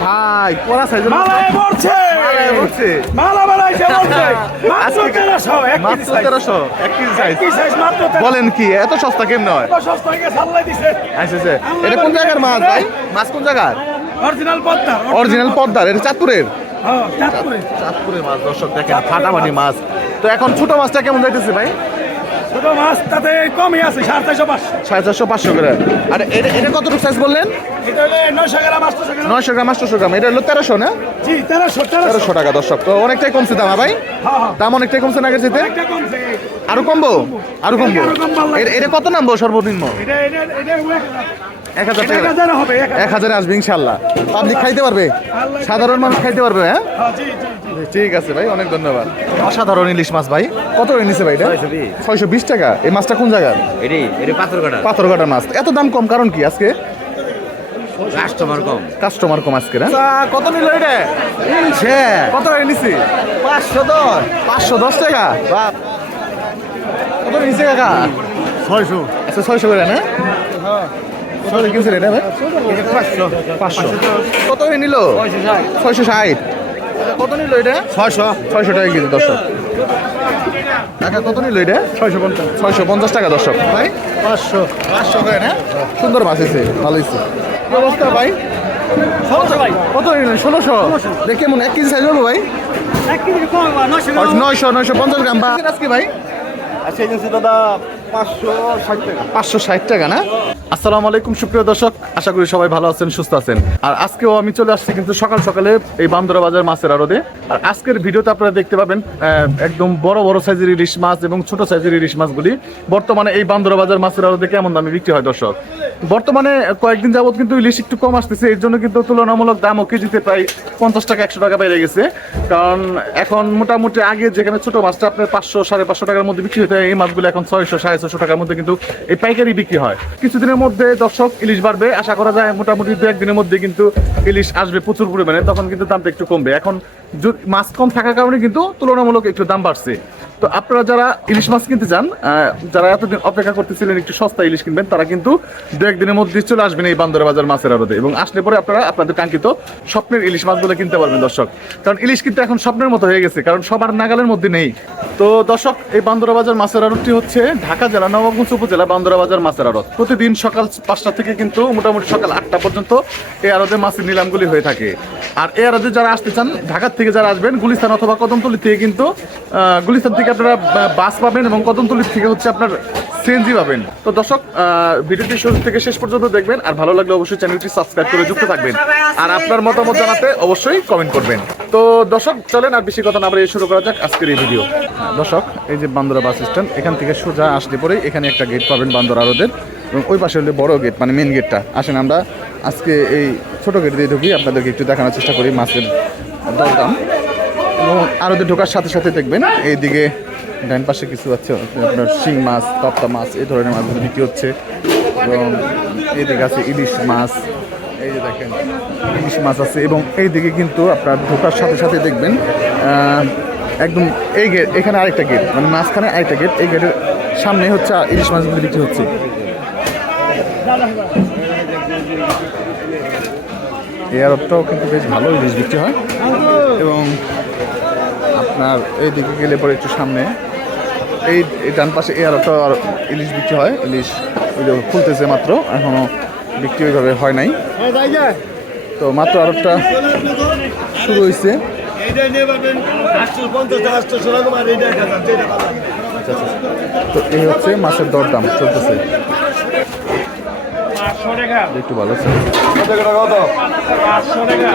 ভাই পড়া মালায় পড়ছে। মালায় পড়ছে। মালা বানাইছে বলছে। মাত্র আজকে- তেরোশো এক কেজি মাত্র size। তেরোশো এক কেজি সাইজ size মাত্র বলেন কি এত সস্তা কেমন হয়? এত সস্তা গেছে, দিছে। আচ্ছা আচ্ছা। এটা কোন জায়গার মাছ ভাই? মাছ কোন জায়গার? Original পদ্মা, অরিজিনাল পদ্মার। এটা চাঁদপুরের? হ্যাঁ। চাঁদপুরের মাছ দর্শক দেখেন ফাটাফাটি মাছ। তো এখন ছোট মাছটা কেমন যাইতেছে ভাই? ছোট মাছ তাতে কমই আছে, সাড়ে চারশো, পাঁচশো। সাড়ে চারশো পাঁচশো করে। আর এটা এটা কতটুকু সাইজ বললেন? নয়শো গ্রাম, আটশো গ্রাম। এটা হলো তেরোশো না? জি, তেরোশো, তেরোশো। টাকা দর্শক। তো অনেকটাই কমছে দাম হ্যাঁ ভাই? হ্যাঁ, হ্যাঁ। দাম অনেকটাই কমছে না গেছে আরও কমবো? আরও কমবো? কম এটা- কত নামবো সর্বনিম্ন? এক হাজার। হাজার এটা এক টাকা হবে, এক হাজারে। আসবে ইনশাল্লাহ পাবলিক খাইতে পারবে? সাধারণ মানুষ খাইতে পারবে হ্যাঁ? হ্যাঁ। ঠিক আছে ভাই অনেক ধন্যবাদ। অসাধারণ ইলিশ মাছ ভাই। কত করে নিছে ভাই এটা? ছয়শো বিশ। টাকা। এই মাছটা কোন জায়গার? এটি এটি পাথর কাটা পাথরঘাটা মাছ। এত দাম কম কারণ কি আজকে? কাস্টমার কম। কাস্টমার কম আজকে না? কত নিল এটা? কত নিছি? পাঁচশো দশ। পাঁচশো দশ টাকা? কত নিছে কাকা? ছয়শো। আচ্ছা ছয়শো করে না? কত করে কিনছেন এটা ভাই? পাঁচশো পাঁচশো। কত করে নিল? ছয়শো ষাট। কত নিল এটা? ছয়শো ছয়শো টাকা কেজি দর্শক। টাকা কত নিল এটা? ছয়শো পঞ্চাশ। ছয়শো পঞ্চাশ টাকা দর্শক। ভাই? পাঁচশো। পাঁচশো করে না সুন্দর মাছ এসে ভালো কি অবস্থা ভাই? ষোলোশো ভাই? কত নিলেন ষোলোশো? দেখে মনে এক কেজি সাইজ হলো ভাই? নয়শো নয়শো পঞ্চাশ গ্রাম বা? আজকে ভাই আচ্ছা দাদা পাঁচশো ষাট টাকা। না? আসসালামু আলাইকুম, সুপ্রিয় দর্শক। আশা করি সবাই ভালো আছেন, সুস্থ আছেন। আর আজকেও আমি চলে আসছি কিন্তু সকাল সকালে এই বান্দরা বাজার মাছের আড়তে। আর আজকের ভিডিওতে আপনারা দেখতে পাবেন একদম বড় বড় সাইজের ইলিশ মাছ এবং ছোট সাইজের ইলিশ মাছগুলি। বর্তমানে এই বান্দরা বাজার মাছের আড়তে কেমন দামে বিক্রি হয় দর্শক? বর্তমানে কয়েকদিন যাবত কিন্তু ইলিশ একটু কম আসতেছে, এর জন্য কিন্তু তুলনামূলক দামও কেজিতে প্রায় পঞ্চাশ টাকা, একশো টাকা বেড়ে গেছে। কারণ এখন মোটামুটি আগে যেখানে ছোট মাছটা আপনার পাঁচশো, সাড়ে পাঁচশো টাকার মধ্যে বিক্রি হতে, এই মাছগুলো এখন ছয়শো, সাড়ে ছশো টাকার মধ্যে কিন্তু এই পাইকারি বিক্রি হয়। কিছুদিনের মধ্যে দর্শক ইলিশ বাড়বে, আশা করা যায় মোটামুটি দু একদিনের মধ্যে কিন্তু ইলিশ আসবে প্রচুর পরিমাণে, তখন কিন্তু দামটা একটু কমবে। এখন মাছ কম থাকার কারণে কিন্তু তুলনামূলক একটু দাম বাড়ছে। তো আপনারা যারা ইলিশ মাছ কিনতে চান যারা এতদিন অপেক্ষা করতেছিলেন একটু সস্তা ইলিশ কিনবেন, তারা কিন্তু দু একদিনের মধ্যে চলে আসবেন এই বান্দর বাজার মাছের আড়তে এবং আসলে পরে আপনারা আপনাদের কাঙ্ক্ষিত স্বপ্নের ইলিশ মাছগুলো কিনতে পারবেন, দর্শক। কারণ ইলিশ কিন্তু এখন স্বপ্নের মতো হয়ে গেছে, কারণ সবার নাগালের মধ্যে নেই। তো দর্শক, এই বান্দরা বাজার মাছের আড়তটি হচ্ছে ঢাকা জেলা, নবাবগঞ্জ উপজেলা বান্দরা বাজার মাছের আড়ত। প্রতিদিন সকাল পাঁচটা থেকে কিন্তু মোটামুটি সকাল আটটা পর্যন্ত এই আড়তে মাছের নিলামগুলি হয়ে থাকে। আর এই আড়তে যারা আসতে চান, ঢাকার থেকে যারা আসবেন, গুলিস্তান অথবা কদমতলি থেকে কিন্তু গুলিস্তান থেকে আপনারা বা- বাস পাবেন এবং কদমতলি থেকে হচ্ছে আপনার সিএনজি পাবেন। তো দর্শক ভিডিওটি শুরু থেকে শেষ পর্যন্ত দেখবেন, আর ভালো লাগলে অবশ্যই চ্যানেলটি সাবস্ক্রাইব করে যুক্ত থাকবেন। আর আপনার মতামত জানাতে অবশ্যই কমেন্ট করবেন। তো দর্শক, চলেন আর বেশি কথা না বলে শুরু করা যাক আজকের এই ভিডিও। দর্শক, এই যে বান্দরা বাস স্ট্যান্ড, এখান থেকে সোজা আসলে পরেই এখানে একটা গেট পাবেন বান্দরা আরদের এবং ওই পাশে হলে বড় গেট মানে মেন গেটটা আসেন আমরা আজকে এই ছোট গেট দিয়ে ঢুকি, আপনাদেরকে একটু দেখানোর চেষ্টা করি মাছের দরদাম। এবং আরতে ঢোকার সাথে সাথে দেখবেন, এইদিকে ডান পাশে কিছু আছে, আপনার শিং মাছ তপ্তা মাছ, এই ধরনের মাছগুলো বিক্রি হচ্ছে। এবং এইদিকে আছে ইলিশ মাছ, এই যে দেখেন, ইলিশ মাছ আছে। এবং এইদিকে কিন্তু আপনার ঢোকার সাথে সাথে দেখবেন একদম এই গেট, এখানে আরেকটা গেট মানে মাঝখানে আরেকটা গেট, এই গেটের সামনে হচ্ছে ইলিশ মাছগুলো বিক্রি হচ্ছে। এই আরবটাও কিন্তু বেশ ভালো ইলিশ বিক্রি হয়। এবং আপনার এই দিকে গেলে পরে একটু সামনে। এই ডান পাশে এই আর ইলিশ বিক্রি হয়। ইলিশ ওই যে খুলতেছে মাত্র এখনও বিক্রি ওইভাবে হয় নাই। তো মাত্র আরবটা শুরু হয়েছে আচ্ছা, আচ্ছা। তো এই হচ্ছে মাছের দরদাম চলতেছে। একটু ভালো আছে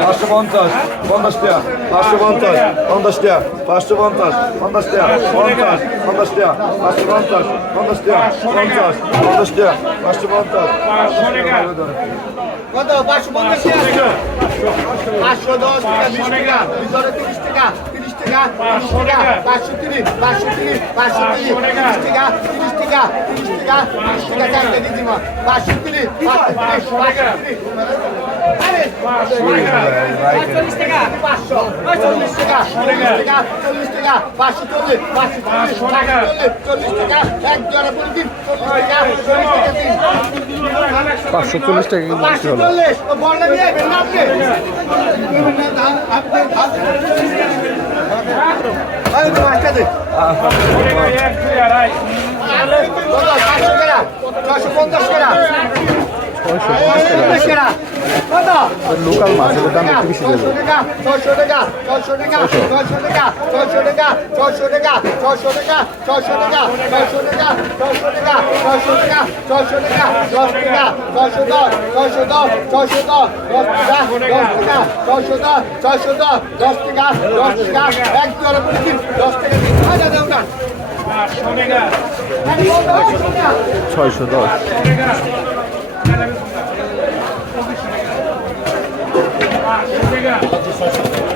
পাঁচশো পঞ্চাশ পঞ্চাশ টাকা পাঁচশো পঞ্চাশ পঞ্চাশ টাকা পাঁচশো পঞ্চাশ পঞ্চাশ টাকা। পঞ্চাশ পঞ্চাশ টাকা পাঁচশো পঞ্চাশ পঞ্চাশ টাকা। পঞ্চাশ পঞ্চাশ টাকা। পাঁচশো পঞ্চাশ কত? পাঁচশো পঞ্চাশ টাকা। পাঁচশো দশ টাকা। বিশ টাকা তিরিশ টাকা, তিরিশ টাকা পাঁচশো তিরিশ পাঁচশো তিরিশ পাঁচশো তিরিশ তিরিশ টাকা তিরিশ টাকা তিরিশ টাকা পাঁচশো চল্লিশ টাকা। চল্লিশ টাকা পাঁচশো চল্লিশ পাঁচশো টাকা টাকা পাঁচশো চল্লিশ টাকা পঞ্চাশ টাকা লোকাল মাছ এটার দাম একটু বেশি ছশো টাকা ছশো টাকা ছশো টাকা ছশো টাকা ছশো টাকা ছশো টাকা ছশো টাকা ছশো টাকা ছশো টাকা ছশো টাকা ছশো টাকা ছশো টাকা দশ টাকা ছশো দশ ছশো দশ ছশো দশ দশ টাকা দশ টাকা ছশো দশ ছশো দশ দশ টাকা দশ টাকা এক জোড়া করে দিন দশ টাকা দিন হাজার দাম না ছয়শো দশ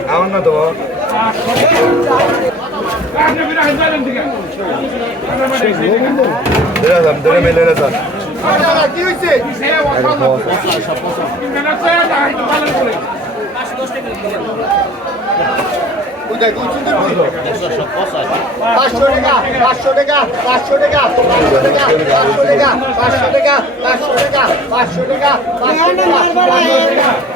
আমার না দেবো কি পাঁচশো টাকা পাঁচশো টাকা পাঁচশো টাকা পাঁচশো টাকা পাঁচশো টাকা পাঁচশো টাকা পাঁচশো টাকা পাঁচশো টাকা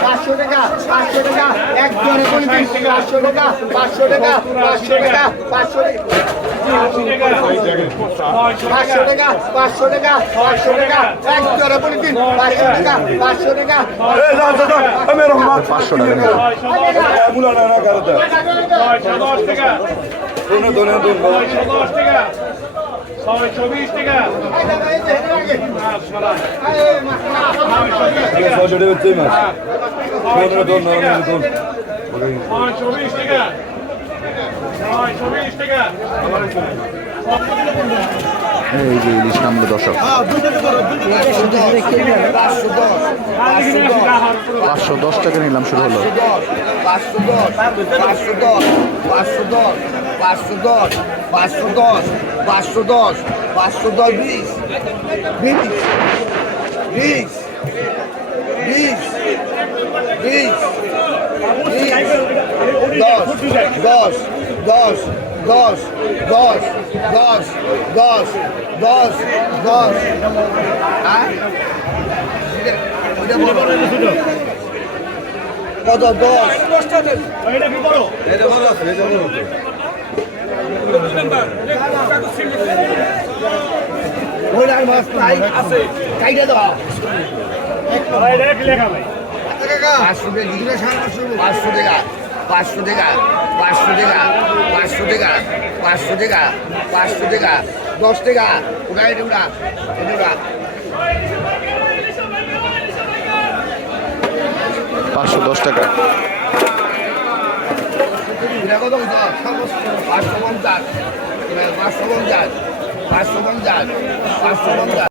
পাঁচশো টাকা পাঁচশো টাকা এক বলে দিন পাঁচশো টাকা পাঁচশো টাকা পাঁচশো টাকা পাঁচশো টাকা পাঁচশো টাকা পাঁচশো টাকা পাঁচশো টাকা এক জোরে বলে দিন পাঁচশো টাকা পাঁচশো টাকা। পাঁচশো টাকা। ছয়শো এই যে ইলিশ নামলো দর্শক পাঁচশো দশ টাকা নিলাম শুরু হলো পাঁচশো দশ পাঁচশো দশ পাঁচশো দশ পাঁচশো দশ পাঁচশো দশ পাঁচশো দশ পাঁচশো দশ বিশ বিশ বিশ বিশ বিশ দশ দশ দশ দশ দশ দশ দশ দশ দশ। হ্যাঁ কত? দশ। ওইটার মাছ নাই আছে। কাইটা দাও। পাঁচশো টাকা পাঁচশো টাকা পাঁচশো টাকা। পাঁচশো টাকা পাঁচশো টাকা পাঁচশো টাকা পাঁচশো টাকা দশ টাকা ওটা এটা ওটা এটা ওটা পাঁচশো দশ টাকা। কত? পাঁচশো পঞ্চাশ। পাঁচশো পঞ্চাশ পাঁচশো পঞ্চাশ পাঁচশো পঞ্চাশ।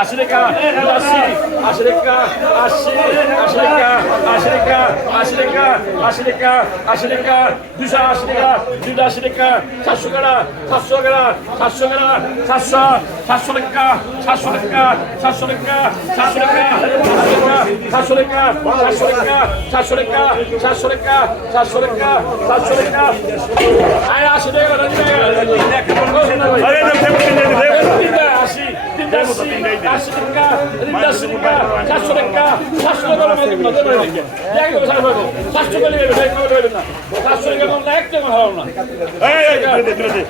আশি টাকা আশি আশি টাকা আশি আশি টাকা আশি টাকা আশি টাকা আশি টাকা আশি টাকা দুশো আশি টাকা দুশো আশি টাকা সাতশো টাকা সাতশো টাকা সাতশো টাকা সাতশো সাতশো টাকা সাতশো টাকা সাতশো টাকা সাতশো টাকা সাতশো টাকা সাতশো টাকা সাতশো টাকা সাতশো টাকা সাতশো টাকা সাতশো টাকা আয় আশি টাকা পাঁচশো টাকা চারশো টাকা চারশো টাকা সাতশো টাকা সাতশো টাকা। সাতশো টাকা এক টাকা হারাও না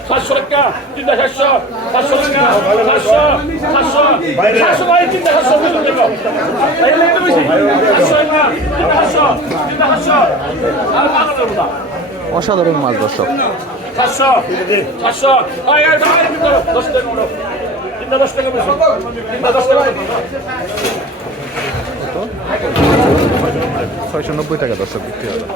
সাতশো টাকা তিনটা সাতশো সাতশো টাকা সাতশো সাতশো সাতশো ভাই তিনটা সাতশো অসাধারণ মাছ দর্শক সাতশো সাতশো ছয়শো নব্বই টাকা দশটা বিক্রি হলো।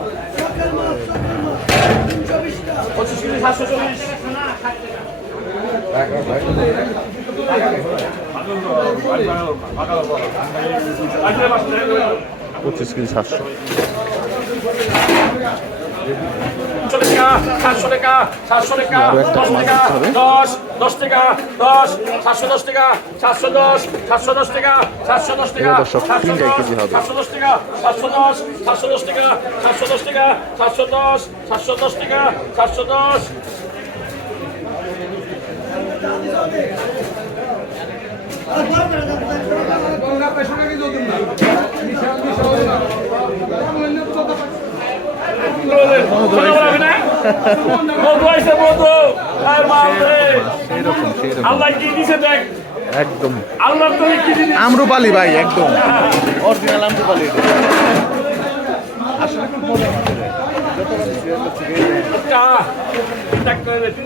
পঁচিশ কেজি সাতশো। সাতশো সাতশো টাকা সাতশো টাকা আরও একটা দশ টাকা। দশ দশ টাকা দশ সাতশো দশ টাকা সাতশো দশ সাতশো দশ টাকা সাতশো দশ টাকা সাতশো দশ। সাতশো দশ টাকা সাতশো দশ সাতশো দশ টাকা সাতশো দশ টাকা সাতশো দশ সাতশো দশ টাকা সাতশো দশ মধু হবে না আম্রপালি ভাই একদম। অরিজিনাল আম্রপালি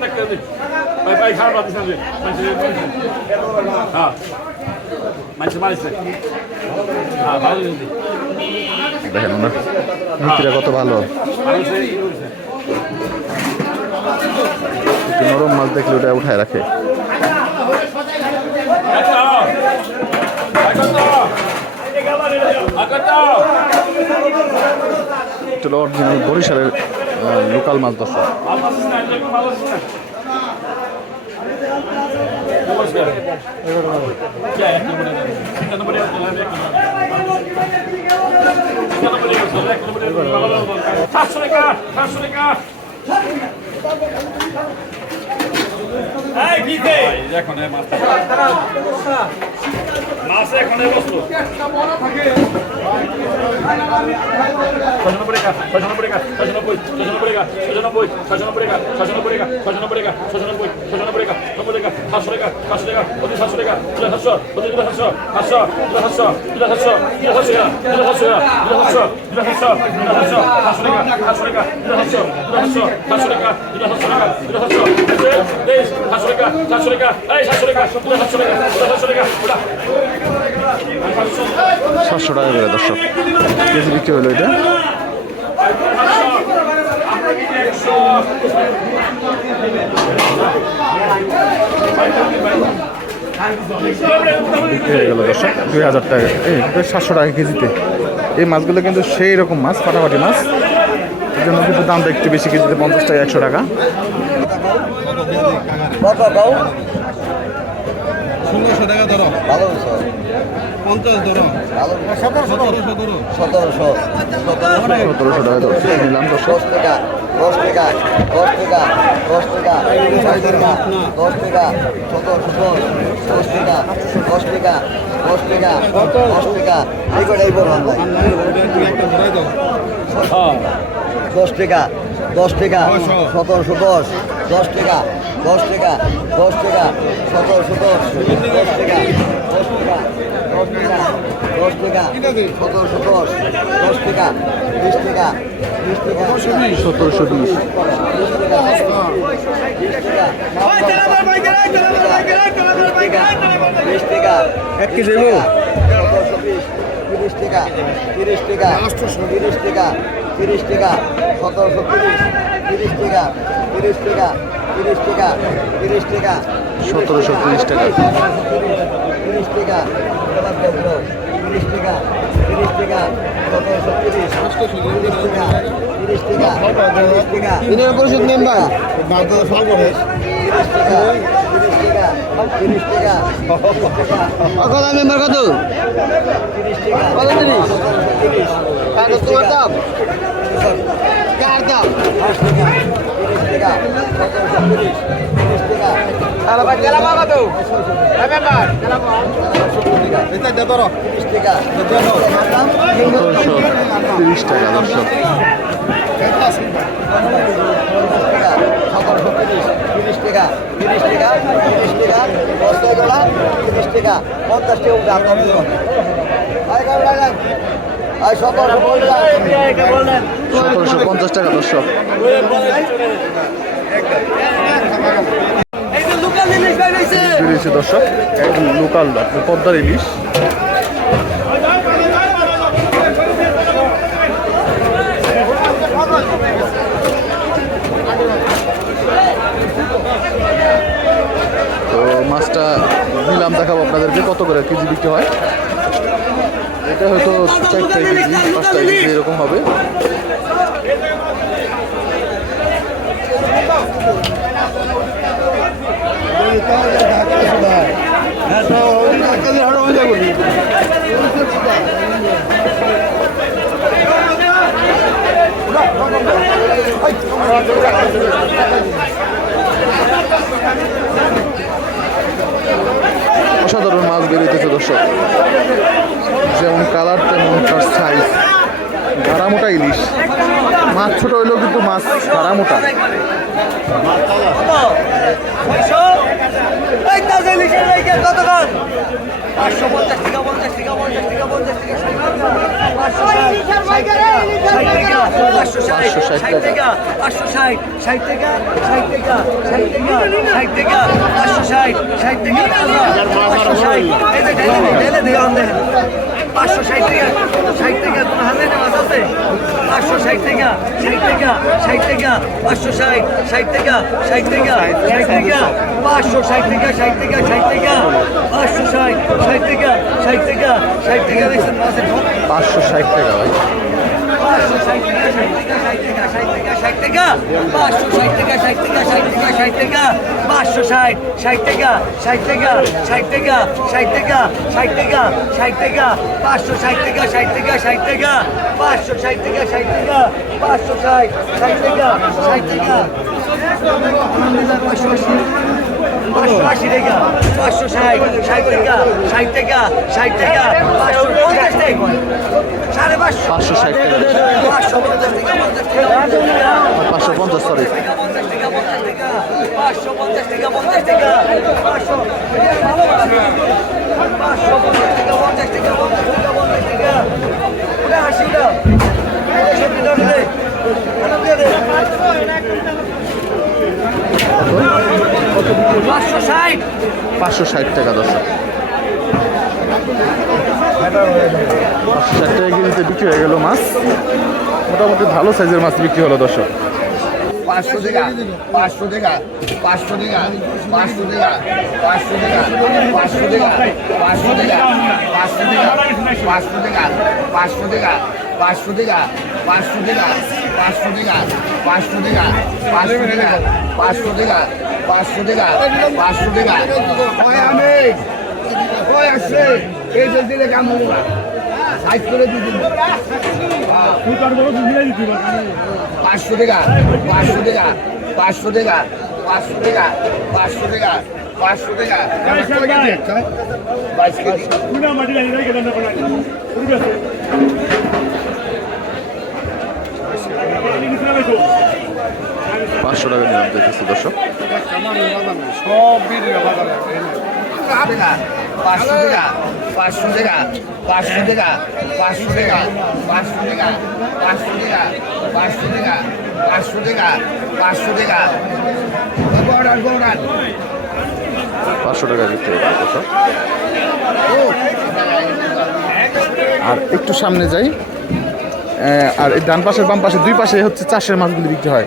না যে হ্যাঁ ভালো দেখেন ওনার নীতিটা কত ভালো। নরম মাছ দেখলে ওটা উঠায় রাখে। বরিশালের লোকাল মাছ দর্শক সাতশো টাকা সাতশো টাকা এখন বসল টাকা ছজনব্বই টাকা ছজনব্বই ছজনব্বই টাকা ছজনব্বই ছজনব্বই টাকা ছজনব্বই টাকা ছজনব্বই টাকা ছজনব্বই ছজনব্বই টাকা নব্বই টাকা সাতশো টাকা সাতশো টাকা প্রতি সাতশো টাকা দুটা সাতশো প্রতি দুটা সাতশো সাতশো দুটা সাতশো দুটা সাতশো দুটা সাতশো দুটা সাতশো দুটা সাতশো দুটা সাতশো দুটা সাতশো সাতশো টাকা সাতশো টাকা দুটা সাতশো দুটা সাতশো সাতশো টাকা দুটা সাতশো টাকা দুটা সাতশো বেশ সাতশো টাকা সাতশো টাকা এই টাকা টাকা টাকা টাকা দর্শক। কেজি হলো এটা বিক্রি হয়ে গেল দর্শক দুই হাজার টাকা এই সাতশো টাকা কেজিতে। এই মাছগুলো কিন্তু সেই রকম মাছ ফাটাফাটি মাছ। এর জন্য কিন্তু দামটা একটু বেশি কেজিতে পঞ্চাশ টাকা একশো টাকা। ষোলোশো টাকা ধরো। ভালো পঞ্চাশ ধরো সতেরোশো সতেরোশো সতেরোশো টাকা দর্শক নিলাম দশ টাকা দশ টাকা দশ টাকা দশ টাকা দশ টাকা দশ টাকা সতেরোশো দশ দশ টাকা দশ টাকা দশ টাকা দশ টাকা এই করে এই বললাম ভাই একটা ধরাই দাও দশ টাকা দশ টাকা সতেরোশো দশ দশ টাকা দশ টাকা দশ টাকা সতেরোশো দশ দশ টাকা দশ টাকা দশ টাকা দশ টাকা সতেরোশো দশ দশ টাকা বিশ টাকা বিশ টাকা সতেরোশো বিশ বিশ টাকা এক কেজি সতেরোশো বিশ তিরিশ টাকা তিরিশ টাকা তিরিশ টাকা তিরিশ টাকা সতেরোশো তিরিশ তিরিশ টাকা তিরিশ টাকা তিরিশ টাকা তিরিশ টাকা সতেরোশো তিরিশ টাকা তিরিশ টাকা তিরিশ টাকা তিরিশ টাকা সতেরোশো তিরিশ তিরিশ টাকা তিরিশ টাকা তিরিশ টাকা ইউনিয়ন পরিষদ মেম্বার তিরিশ টাকা তিরিশ টাকা তিরিশ টাকা কত মেম্বার কত? কত তিরিশ? কাগজ তোমার দাম? কার দাম? তিরিশ টাকা সতেরোশো তিরিশ তিরিশ টাকা আলাদা কেলামা কত মেম্বার কেলামা এটা দে ধরো তিরিশ টাকা সতেরোশো তিরিশ টাকা দর্শক সতেরোশো তিরিশ তিরিশ টাকা তিরিশ টাকা তিরিশ টাকা দশ টাকা তিরিশ টাকা পঞ্চাশ টাকা উঠে আপনার সতেরোশো পঞ্চাশ টাকা দর্শক দর্শক লোকাল পদ্মার ইলিশ। বিক্রি হয় এটা হয়তো চারটা পাঁচটা এরকম হবে Thank you. অসাধারণ মাছ বেরিয়েছে দর্শক। যেমন কালার তেমন সাইজ গাড়ামোটা ইলিশ। মাছ ছোট হইলেও কিন্তু মাছ গাড়ামোটা মোটা। টাকা পঞ্চাশ টাকা পঞ্চাশ টাকা পঞ্চাশ টাকা পাঁচশো ষাট টাকা পাঁচশো ষাট ষাট টাকা ষাট টাকা ষাট টাকা ষাট টাকা পাঁচশো ষাট ষাট টাকা পাঁচশো ষাট ঢেলে ঢেলে দে অন দেখেন পাঁচশো ষাট টাকা ষাট টাকা কোনো হাতে নেওয়া আছে পাঁচশো ষাট টাকা ষাট টাকা ষাট টাকা পাঁচশো ষাট ষাট টাকা ষাট টাকা ষাট টাকা পাঁচশো ষাট টাকা ষাট টাকা ষাট টাকা পাঁচশো ষাট ষাট টাকা ষাট টাকা ষাট টাকা দেখছেন মাছের পাঁচশো ষাট টাকা ভাই পাঁচশো ষাট ষাট টাকা ষাট টাকা ষাট টাকা ষাট টাকা ষাট টাকা ষাট টাকা পাঁচশো ষাট টাকা ষাট টাকা ষাট টাকা পাঁচশো ষাট টাকা ষাট টাকা পাঁচশো ষাট ষাট টাকা ষাট টাকা আশি টাকা পাঁচশো ষাট ষাট টাকা ষাট টাকা ষাট টাকা পাঁচশো পঞ্চাশ টাকা সাড়ে পাঁচশো। পাঁচশো ষাট টাকা। পাঁচশো পঞ্চাশ টাকা পঞ্চাশ টাকা। পাঁচশো পঞ্চাশ সরি পঞ্চাশ টাকা পঞ্চাশ টাকা পাঁচশো পঞ্চাশ টাকা পঞ্চাশ টাকা। পাঁচশো পাঁচশো পঞ্চাশ টাকা পঞ্চাশ টাকা পঞ্চাশ টাকা। পঞ্চাশ টাকা ওটা আশিটা সত্যি ধরে দিয়ে দে। পাঁচশো ষাট টাকা দর্শক পাঁচশো ষাট টাকা কেজিতে বিক্রি হয়ে গেল মাছ মোটামুটি ভালো সাইজের মাছ বিক্রি হলো দর্শক পাঁচশো টাকা পাঁচশো টাকা পাঁচশো টাকা পাঁচশো টাকা পাঁচশো টাকা পাঁচশো টাকা পাঁচশো টাকা পাঁচশো টাকা পাঁচশো টাকা পাঁচশো টাকা পাঁচশো টাকা পাঁচশো টাকা পাঁচশো টাকা পাঁচশো টাকা পাঁচশো টাকা পাঁচশো টাকা পাঁচশো টাকা পাঁচশো টাকা কয় আমি কয় আসছে এই যে দিলে কাম হব না সাইজ পাঁচশো টাকা পাঁচশো টাকা পাঁচশো টাকা পাঁচশো টাকা পাঁচশো টাকা পাঁচশো টাকা পাঁচশো টাকা নিলাম দেখতেছি দর্শক? পাঁচশো টাকা পাঁচশো টাকা পাঁচশো টাকা পাঁচশো টাকা পাঁচশো টাকা পাঁচশো টাকা পাঁচশো টাকা পাঁচশো টাকা পাঁচশো টাকা। পাঁচশো হলো আর একটু সামনে যাই। আর এই ডান পাশের, বাম পাশে দুই পাশে হচ্ছে চাষের মাছগুলি বিক্রি হয়।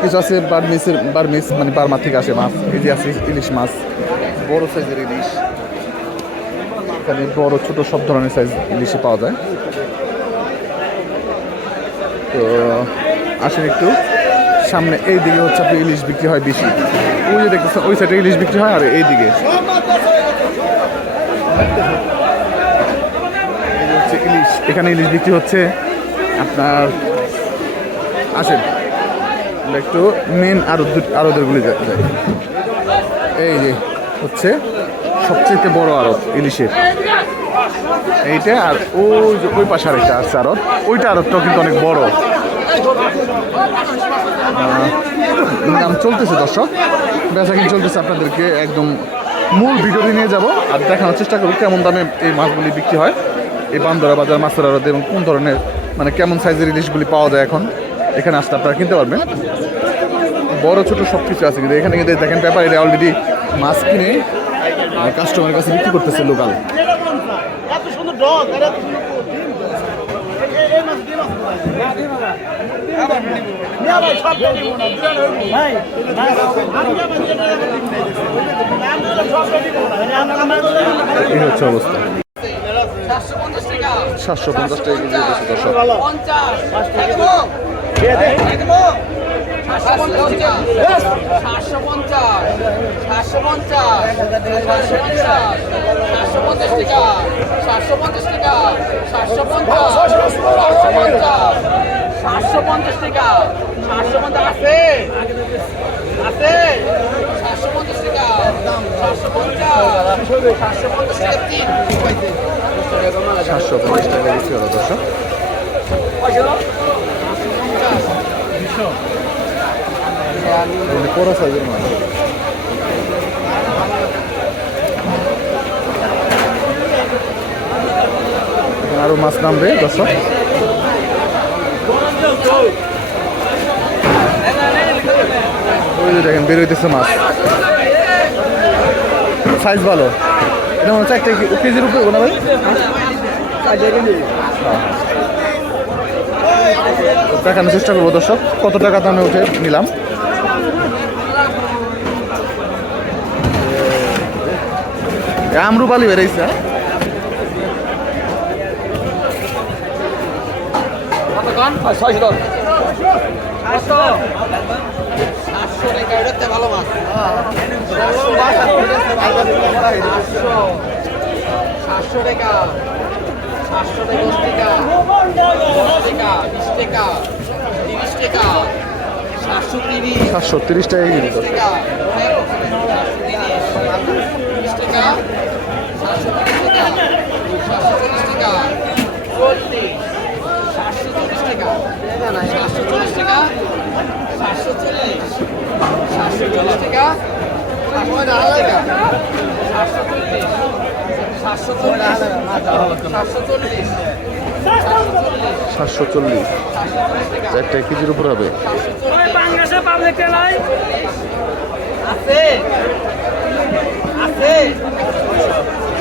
কিছু আছে বার্মিসের, বার্মিস মানে বার্মা থেকে আসে মাছ, এই যে আছে ইলিশ মাছ, বড় সাইজের ইলিশ। এখানে বড়, ছোট সব ধরনের সাইজ ইলিশে পাওয়া যায়। তো, আসেন একটু। সামনে এই দিকে হচ্ছে আপনি ইলিশ বিক্রি হয় বেশি। ওই যে দেখতেছেন, ওই সাইডে ইলিশ বিক্রি হয় আর এই দিকে। হচ্ছে ইলিশ, এখানে ইলিশ বিক্রি হচ্ছে আপনার, আসেন। একটু মেন আরও আরোদেরগুলি যায়। এই যে হচ্ছে সবচেয়ে বড় আড়ত ইলিশের। এইটা আর ওই যে ওই পাশে আরেকটা আছে আড়ত ওইটা আড়তটাও কিন্তু অনেক বড়। দাম চলতেছে দর্শক। বেচা কিন্তু চলতেছে আপনাদেরকে একদম মূল ভিডিওতে নিয়ে যাব। আর দেখানোর চেষ্টা করব কেমন দামে এই মাছগুলি বিক্রি হয়। এই বান্দরা বাজার, মাছের আড়তে এবং কোন ধরনের মানে কেমন সাইজের ইলিশগুলি পাওয়া যায় এখন? এখানে আসতে আপনারা কিনতে পারবেন। বড়, ছোট সব কিছু আছে কিন্তু এখানে কিন্তু দেখেন ব্যাপারীরা অলরেডি মাছ কিনে কাস্টমারের কাছে বিক্রি করতেছে লোকাল এই হচ্ছে অবস্থা। সাতশো পঞ্চাশ টাকা কেজি বেশি দর্শক সাতশো পঞ্চাশ টাকা সাতশো পঞ্চাশ আছে আছে সাতশো পঞ্চাশ টাকা সাতশো পঞ্চাশ সাতশো পঞ্চাশ টাকা তিন সাতশো পঞ্চাশ টাকা বিক্রি হলো, দর্শক। এগুলি বড় সাইজের মাছ আরও মাছ নামবে, দর্শক। দেখেন, বের হইতেছে মাছ। সাইজ ভালো। এটা মনে হচ্ছে একটা কেজির উপরে না ভাই? দেখানোর চেষ্টা করব দর্শক কত টাকা দামে উঠে নিলাম? আমরুপালি বেড়েছে হ্যাঁ? ভালো মাছ সাতশো টাকা সাতশো টাকা টাকা বিশ টাকা তিরিশ টাকা সাতশো তিরিশ সাতশো তিরিশ টাকা টাকা সাতশো চল্লিশ টাকা সাতশো চল্লিশ টাকা সাতশো চল্লিশ টাকা সাতশো চল্লিশ সাতশো চল্লিশ সাতশো চল্লিশ সাতশো চল্লিশ সাতশো চল্লিশ সাতশো চল্লিশ চারটা কেজির উপর হবে আছে। আছে।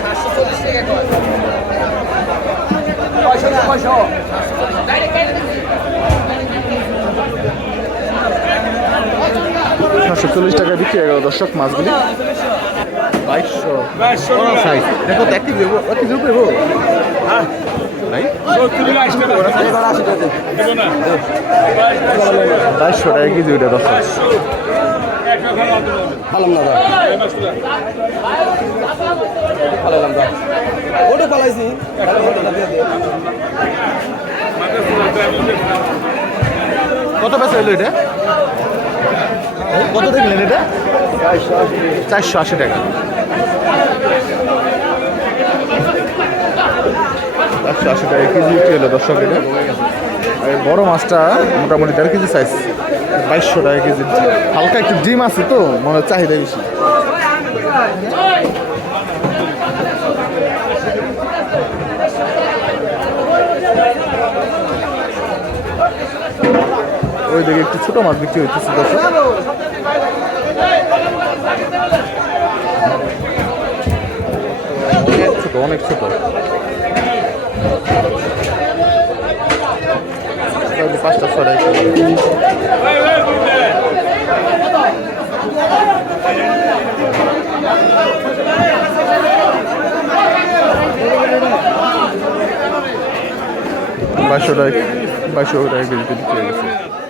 সাতশো চল্লিশ টাকা কয়? পয়সা। চল্লিশ টাকা বিক্রি হয়ে গেল, দর্শক, মাছগুলি। বাইশশো। সাইজ দেখো বাইশশো ওটা কত পেছে এটা? কত দেখলেন এটা? চারশো আশি টাকা। চারশো আশি টাকা কেজি বিক্রি হলো দর্শক বড় মাছটা মোটামুটি দেড় কেজি সাইজ বাইশশো টাকা কেজি। হালকা একটু ডিম আছে তো, মনে চাহিদা বেশি। ওই দিকে একটু ছোট মাছ বিক্রি হইতেছে, দর্শক। অনেক ছোট অনেক ছোট। পাঁচটা ছড়াই বাইশশো টাকা বাইশশো টাকা কেজিতে বিক্রি হয়ে গেছে।